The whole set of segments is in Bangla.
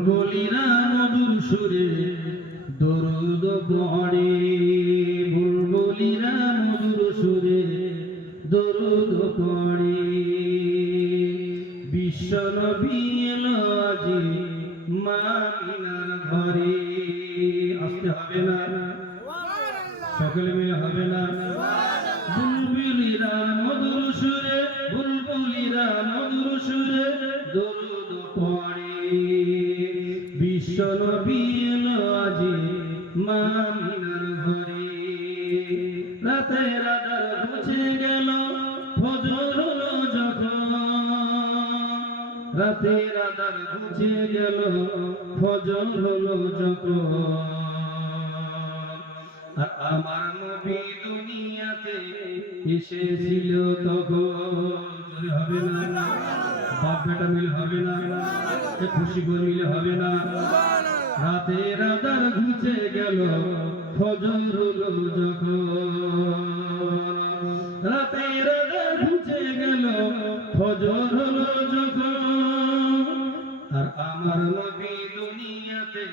বুলবুলিরা মধুর সুরে দরুদ পড়ে। বুলবুলিরা মধুর সুরে দরুদ পড়ে। বিশ্ব নবী এলো আজি মা মিনার ঘরে। আসতে হবে না। সকলে মিলে হবে না। বুলবুলিরা মধুর সুরে বুলবুলিরা মধুর সুরে দরুদ বিশ্ব নবী এলো আজি মা ঘরে। রাতে রাদার মুছে গেল ফজর হলো যখন। রাতে রাদার মুছে গেল ফজর হলো যখন। আমার নবী দুনিয়াতে এসেছিল তখন। হবে না। বাপ বেটা মিল হবে না খুশি করে মিলে হবে না। রাতে রাতার ঘুচে গেল ফজর হলো যখন। রাতে রাতার ঘুচে গেল ফজর হলো যখন। আর আমার নবী দুনিয়াতে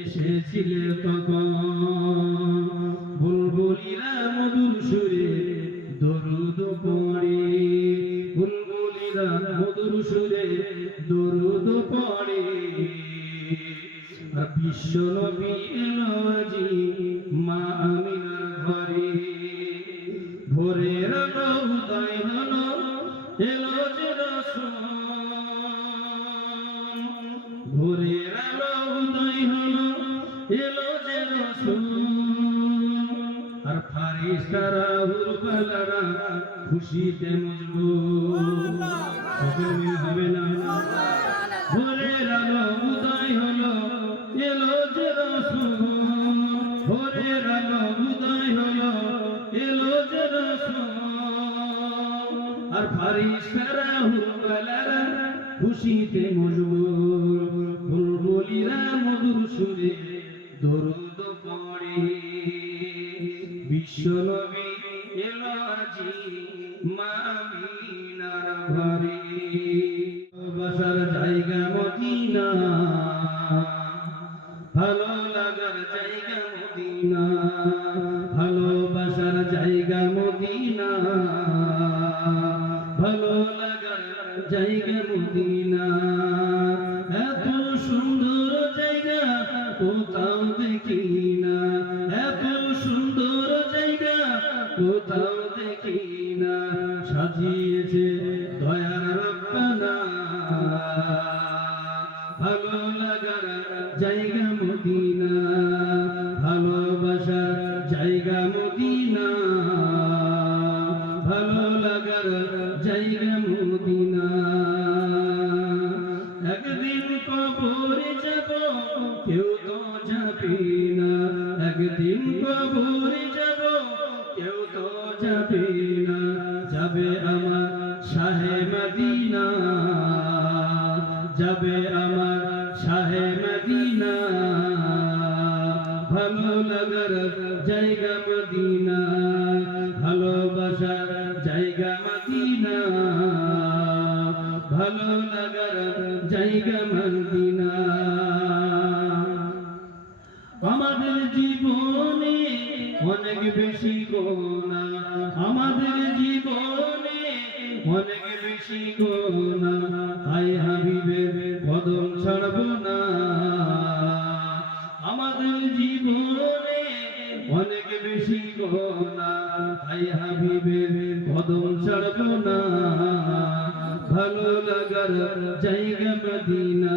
এসেছিলে তখন। বুলবুলিরা মধুর সুরে দরুদ পড়ে। বুলবুলিরা মধুর সুরে দরুদ পড়ে। বিশ্ব নবী আজি মা আমিনার ঘরে। ভোরের উদয় হলো, এলো যে রসুল ভোরের উদয় হলো, এলো ফারিস্তারা হুরবালারা খুশিতে মজবুত সকল হলো এলো যে রসুল আর ফারিস্তারা হুরবালারা খুশিতে মজবুর বুলবুলিরা মধুর সুরে দরুদ বিশ্ব নবী এলো আজি মামিনার ঘরে। বাসার জায়গা মদিনা, ভালো লাগার জায়গা মদিনা, ভালোবাসার জায়গা মদিনা, ভালো লাগার জায়গা মদিনা। এত কোথাও দেখি না সাজিয়েছে দয়ার রব্বানা ভালো লাগার জায়গা মদিনা ভালোবাসার জায়গা যাবে না, যাবে আমার শাহে মদিনা। যাবে আমার শাহে মদিনা। ভালো লাগার জায়গা মদিনা, ভালোবাসার জায়গা মদিনা। ভালো লাগার জায়গা মদিনা। অনেক বেশি গোনা আমাদের জীবনে অনেক বেশি গোনা আই হাবিবের কদম ছাড়ব না। আমাদের জীবনে অনেক বেশি গোনা আই হাবিবের কদম ছাড়ব না। ভালো লাগার জায়গা মদিনা।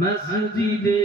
মসজিদে